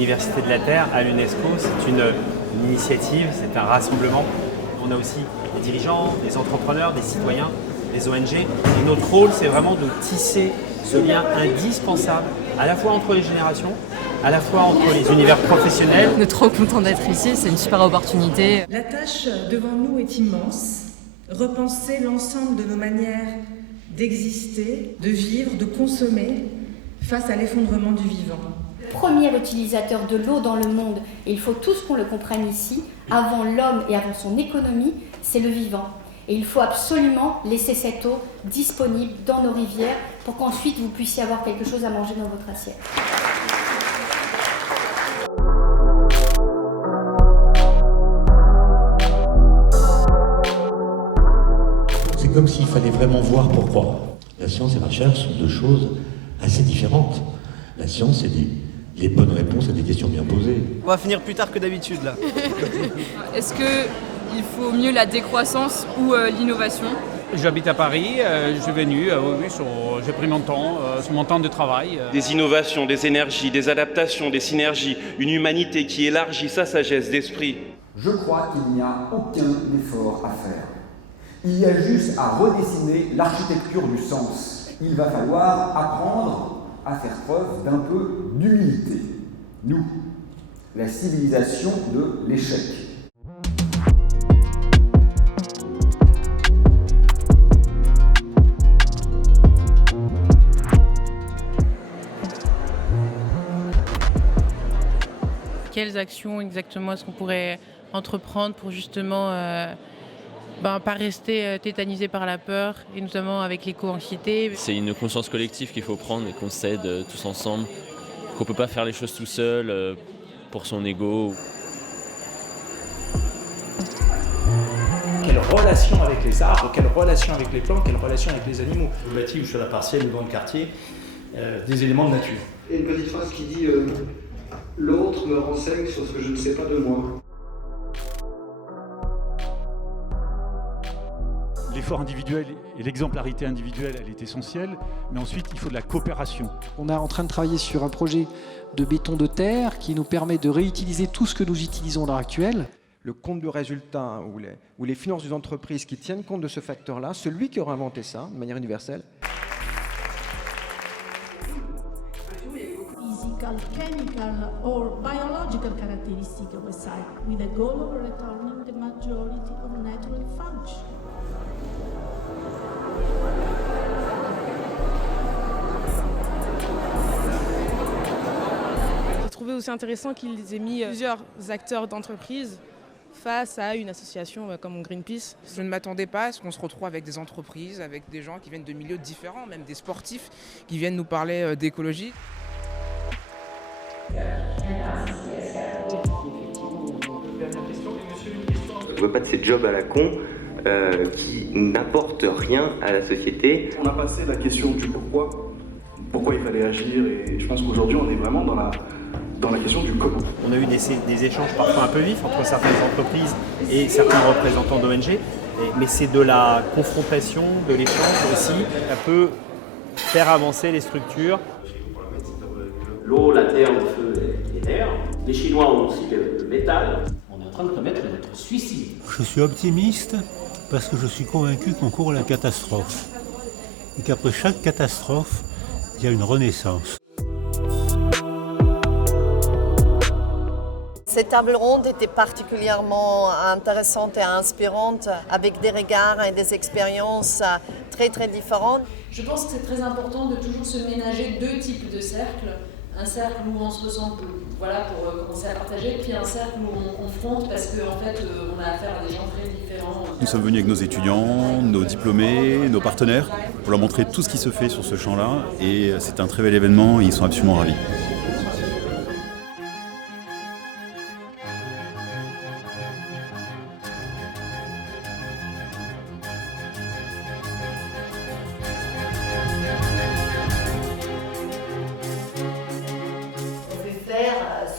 Université de la Terre à l'UNESCO, c'est une initiative, c'est un rassemblement. On a aussi des dirigeants, des entrepreneurs, des citoyens, des ONG. Et notre rôle, c'est vraiment de tisser ce lien indispensable, à la fois entre les générations, à la fois entre les univers professionnels. On est trop content d'être ici, c'est une super opportunité. La tâche devant nous est immense. Repenser l'ensemble de nos manières d'exister, de vivre, de consommer face à l'effondrement du vivant. Premier utilisateur de l'eau dans le monde, et il faut tous qu'on le comprenne ici, avant l'homme et avant son économie, c'est le vivant. Et il faut absolument laisser cette eau disponible dans nos rivières pour qu'ensuite vous puissiez avoir quelque chose à manger dans votre assiette. C'est comme s'il fallait vraiment voir pour croire. La science et la recherche sont deux choses assez différentes. La science, c'est les bonnes réponses à des questions bien posées. On va finir plus tard que d'habitude là. Est-ce qu'il faut mieux la décroissance ou l'innovation ? J'habite à Paris, je suis venu, j'ai pris mon temps, sur mon temps de travail. Des innovations, des énergies, des adaptations, des synergies, une humanité qui élargit sa sagesse d'esprit. Je crois qu'il n'y a aucun effort à faire. Il y a juste à redessiner l'architecture du sens. Il va falloir apprendre à faire preuve d'un peu d'humilité. Nous, la civilisation de l'échec. Quelles actions exactement est-ce qu'on pourrait entreprendre pour justement pas rester tétanisé par la peur, et notamment avec l'éco-anxiété. C'est une conscience collective qu'il faut prendre et qu'on s'aide tous ensemble, qu'on ne peut pas faire les choses tout seul pour son ego. Quelle relation avec les arbres, quelle relation avec les plantes, quelle relation avec les animaux. Je bâtis ou sur la partielle ou dans le quartier des éléments de nature. Et une petite phrase qui dit l'autre me renseigne sur ce que je ne sais pas de moi. L'effort individuel et l'exemplarité individuelle, elle est essentielle, mais ensuite il faut de la coopération. On est en train de travailler sur un projet de béton de terre qui nous permet de réutiliser tout ce que nous utilisons à l'heure actuelle. Le compte de résultat ou les finances des entreprises qui tiennent compte de ce facteur-là, celui qui aura inventé ça de manière universelle. Physical, chemical or biological characteristics of a site with the goal of returning the majority of natural function. J'ai trouvé aussi intéressant qu'ils aient mis plusieurs acteurs d'entreprise face à une association comme Greenpeace. Je ne m'attendais pas à ce qu'on se retrouve avec des entreprises, avec des gens qui viennent de milieux différents, même des sportifs qui viennent nous parler d'écologie. Je ne veux pas de ces jobs à la con qui n'apportent rien à la société. On a passé la question du pourquoi il fallait agir, et je pense qu'aujourd'hui on est vraiment dans la question du comment. On a eu des échanges parfois un peu vifs entre certaines entreprises et certains représentants d'ONG, mais c'est de la confrontation, de l'échange aussi, ça peut faire avancer les structures. L'eau, la terre, le feu et l'air. Les Chinois ont aussi le métal. On est en train de commettre notre suicide. Je suis optimiste parce que je suis convaincu qu'on court la catastrophe. Et qu'après chaque catastrophe, il y a une renaissance. Cette table ronde était particulièrement intéressante et inspirante, avec des regards et des expériences très très différentes. Je pense que c'est très important de toujours se ménager deux types de cercles. Un cercle où on se ressent pour commencer à partager, puis un cercle où on confronte parce qu'en fait on a affaire à des gens très différents. Nous sommes venus avec nos étudiants, nos diplômés, nos partenaires, pour leur montrer tout ce qui se fait sur ce champ-là, et c'est un très bel événement et ils sont absolument ravis.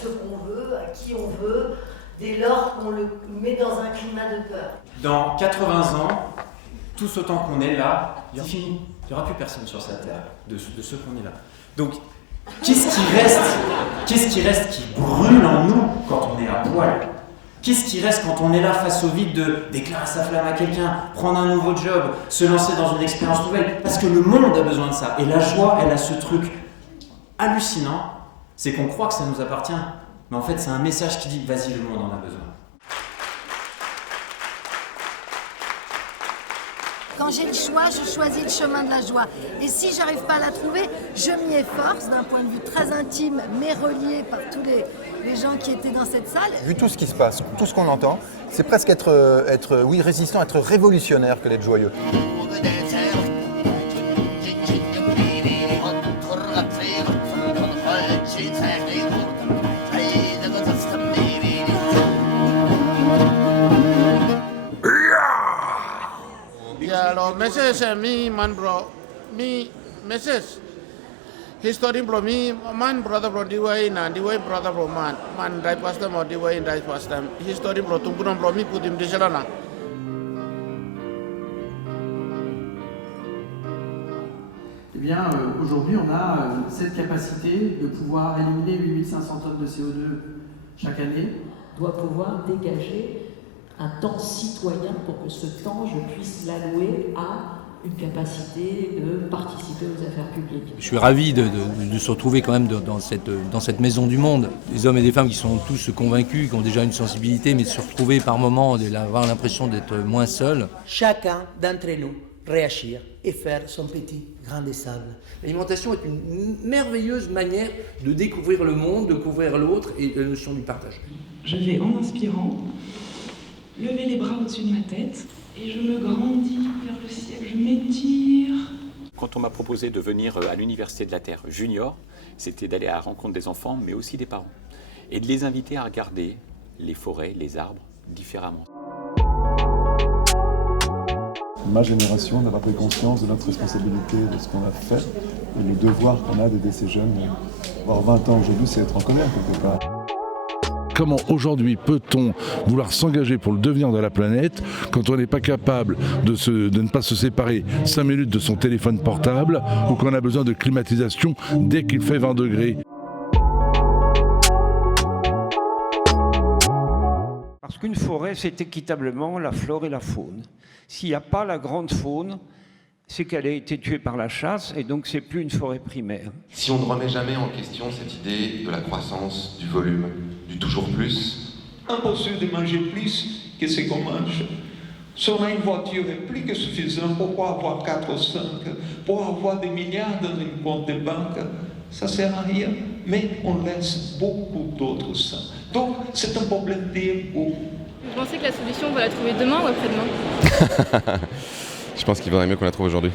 Ce qu'on veut, à qui on veut, dès lors qu'on le met dans un climat de peur. Dans 80 ans, tous autant qu'on est là, c'est fini. Il n'y aura plus personne sur cette terre de ceux qu'on est là. Donc, Qu'est-ce qui reste qui brûle en nous quand on est à poil? Qu'est-ce qui reste quand on est là face au vide de déclarer sa flamme à quelqu'un, prendre un nouveau job, se lancer dans une expérience nouvelle? Parce que le monde a besoin de ça. Et la joie, elle a ce truc hallucinant, c'est qu'on croit que ça nous appartient. Mais en fait, c'est un message qui dit, vas-y, le monde en a besoin. Quand j'ai le choix, je choisis le chemin de la joie. Et si j'arrive pas à la trouver, je m'y efforce d'un point de vue très intime, mais relié par tous les gens qui étaient dans cette salle. Vu tout ce qui se passe, tout ce qu'on entend, c'est presque être résistant, être révolutionnaire que d'être joyeux. Alors, message me, man, bro, me, message. History bro, me, man, brother, bro, diwai, brother, bro, man, right past them or diwai, right past them. History bro, tungkunan bro, me, put him dishalana. Eh bien, aujourd'hui, on a cette capacité de pouvoir éliminer 8500 tonnes de CO2 chaque année. Doit pouvoir dégager un temps citoyen pour que ce temps, je puisse l'allouer à une capacité de participer aux affaires publiques. Je suis ravi de se retrouver quand même dans cette maison du monde. Des hommes et des femmes qui sont tous convaincus, qui ont déjà une sensibilité, mais de se retrouver par moments, d'avoir l'impression d'être moins seuls. Chacun d'entre nous réagir et faire son petit grain de sable. L'alimentation est une merveilleuse manière de découvrir le monde, de découvrir l'autre et la notion du partage. Je vais, en inspirant, lever les bras au-dessus de ma tête et je me grandis vers le ciel, je m'étire. Quand on m'a proposé de venir à l'Université de la Terre junior, c'était d'aller à la rencontre des enfants, mais aussi des parents, et de les inviter à regarder les forêts, les arbres, différemment. Ma génération n'a pas pris conscience de notre responsabilité, de ce qu'on a fait, et le devoir qu'on a d'aider ces jeunes. Avoir 20 ans aujourd'hui, c'est être en colère quelque part. Comment aujourd'hui peut-on vouloir s'engager pour le devenir de la planète quand on n'est pas capable de ne pas se séparer 5 minutes de son téléphone portable ou qu'on a besoin de climatisation dès qu'il fait 20 degrés? Parce qu'une forêt, c'est équitablement la flore et la faune. S'il n'y a pas la grande faune, c'est qu'elle a été tuée par la chasse et donc c'est plus une forêt primaire. Si on ne remet jamais en question cette idée de la croissance, du volume, du toujours plus. Impossible de manger plus que ce qu'on mange. Seulement une voiture est plus que suffisant pour avoir 4 ou 5, pour avoir des milliards dans une compte de banque. Ça ne sert à rien, mais on laisse beaucoup d'autres sans. Donc c'est un problème d'ego. Vous pensez que la solution, on va la trouver demain ou après-demain? Je pense qu'il vaudrait mieux qu'on la trouve aujourd'hui.